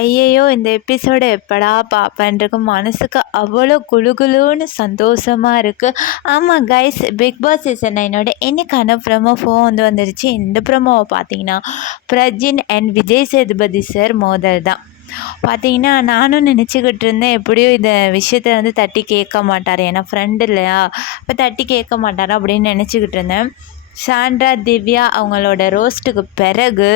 ஐயையோ இந்த எபிசோடை எப்படா பார்ப்பேன்ருக்கு மனசுக்கு அவ்வளோ குளுகுளுன்னு சந்தோஷமாக இருக்குது ஆமாம் கைஸ் பிக் பாஸ் சீசன் நைனோட என்னைக்கான ப்ரமோ ஃபோ வந்து வந்துருச்சு? இந்த ப்ரமோவை பார்த்தீங்கன்னா பிரஜின் அண்ட் விஜய் சேதுபதி சார் மோதல் தான். பார்த்தீங்கன்னா நானும் நினச்சிக்கிட்டு இருந்தேன் எப்படியும் இந்த விஷயத்த வந்து தட்டி கேட்க மாட்டார். ஏன்னா ஃப்ரெண்டு இல்லையா? இப்போ தட்டி கேட்க மாட்டார் அப்படின்னு நினச்சிக்கிட்டு இருந்தேன். சாண்ட்ரா திவ்யா அவங்களோட ரோஸ்ட்டுக்கு பிறகு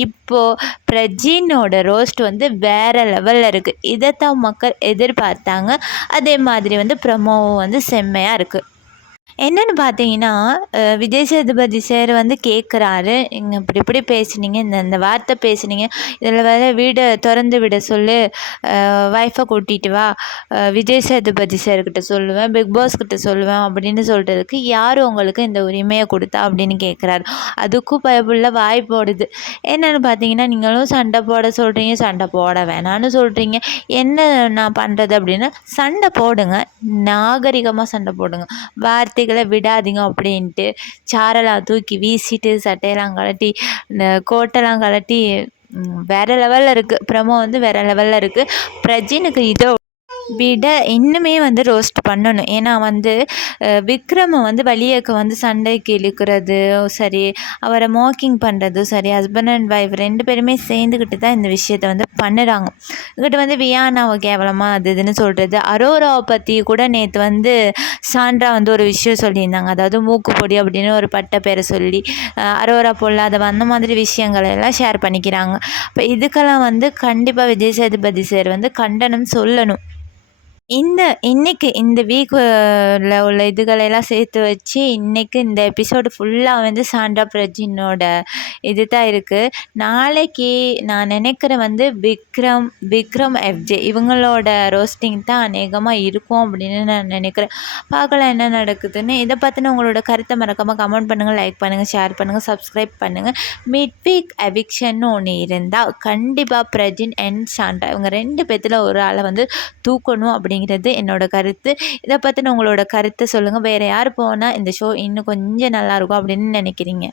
இப்போது பிரஜினோட ரோஸ்ட் வந்து வேறு லெவலில் இருக்குது இதைத்தான் மக்கள் எதிர்பார்த்தாங்க. அதே மாதிரி வந்து ப்ரமோவும் வந்து செம்மையாக இருக்குது என்னென்னு பார்த்தீங்கன்னா விஜய் சேதுபதி சார் வந்து கேட்குறாரு நீங்கள் இப்படி இப்படி பேசுனீங்க இந்த இந்த வார்த்தை பேசுனீங்க. இதில் வேறு வீடை திறந்து விட சொல்லு ஒய்ஃபை கூட்டிகிட்டு வா விஜய் சேதுபதி சார்கிட்ட சொல்லுவேன் பிக் பாஸ் கிட்ட சொல்லுவேன் அப்படின்னு சொல்கிறதுக்கு யார் உங்களுக்கு இந்த உரிமையை கொடுத்தா அப்படின்னு கேட்குறாரு அதுக்கும் பயப்புள்ள வாய் போடுது. என்னென்னு பார்த்தீங்கன்னா நீங்களும் சண்டை போட சொல்கிறீங்க சண்டை போட வேணான்னு சொல்கிறீங்க என்ன நான் பண்ணுறது அப்படின்னா சண்டை போடுங்க. நாகரிகமாக சண்டை போடுங்க. வார்த்தை குழந்தைகளை விடாதீங்க அப்படின்ட்டு சாரெல்லாம் தூக்கி வீசிட்டு சட்டையெல்லாம் கழட்டி இந்த கோட்டெல்லாம் கழட்டி வேறு லெவலில் இருக்குது ப்ரமோ வந்து வேறு லெவலில் இருக்குது பிரஜினுக்கு இதோ விட இன்னுமே வந்து ரோஸ்ட் பண்ணணும். ஏன்னா வந்து விக்ரமை வந்து வழியக்க வந்து சண்டைக்கு இழுக்கிறது சரி அவரை மாக்கிங் பண்ணுறதும் சரி ஹஸ்பண்ட் அண்ட் ஒய்ஃப் ரெண்டு பேருமே சேர்ந்துக்கிட்டு தான் இந்த விஷயத்த வந்து பண்ணுறாங்க. இங்கிட்ட வந்து வியானாவை கேவலமாக அது இதுன்னு சொல்கிறது அரோராவை பற்றி கூட நேற்று வந்து சாண்ட்ரா வந்து ஒரு விஷயம் சொல்லியிருந்தாங்க. அதாவது மூக்குப்பொடி அப்படின்னு ஒரு பட்ட பேரை சொல்லி அரோரா பொல்லாத அந்த மாதிரி விஷயங்களை எல்லாம் ஷேர் பண்ணிக்கிறாங்க. இப்போ இதுக்கெல்லாம் வந்து கண்டிப்பாக விஜய் சேதுபதி சார் வந்து கண்டனம் சொல்லணும். இந்த இன்னைக்கு இந்த வீக்கில் உள்ள இதுகளெல்லாம் சேர்த்து வச்சு இன்றைக்கி இந்த எபிசோடு ஃபுல்லாக வந்து சாண்டா பிரஜினோட இது தான் இருக்குது நாளைக்கு நான் நினைக்கிறேன் வந்து விக்ரம் விக்ரம் எஃப்ஜே இவங்களோட ரோஸ்டிங் தான் அநேகமாக இருக்கும் அப்படின்னு நான் நினைக்கிறேன். பார்க்கலாம் என்ன நடக்குதுன்னு. இதை பற்றின உங்களோட கருத்தை மறக்காமல் கமெண்ட் பண்ணுங்கள் லைக் பண்ணுங்கள் ஷேர் பண்ணுங்கள் சப்ஸ்கிரைப் பண்ணுங்கள் மிட் வீக் எவிக்ஷன் ஒன்று இருந்தால் கண்டிப்பாக பிரஜின் அண்ட் சாண்டா இவங்க ரெண்டு பேர்த்தில் ஒரு ஆளை வந்து தூக்கணும் அப்படின்னு அப்படிங்கிறது என்னோடய கருத்து. இதை பற்றின உங்களோட கருத்தை சொல்லுங்கள் வேறு யார் போனால் இந்த ஷோ இன்னும் கொஞ்சம் நல்லாயிருக்கும் அப்படின்னு நினைக்கிறீங்க?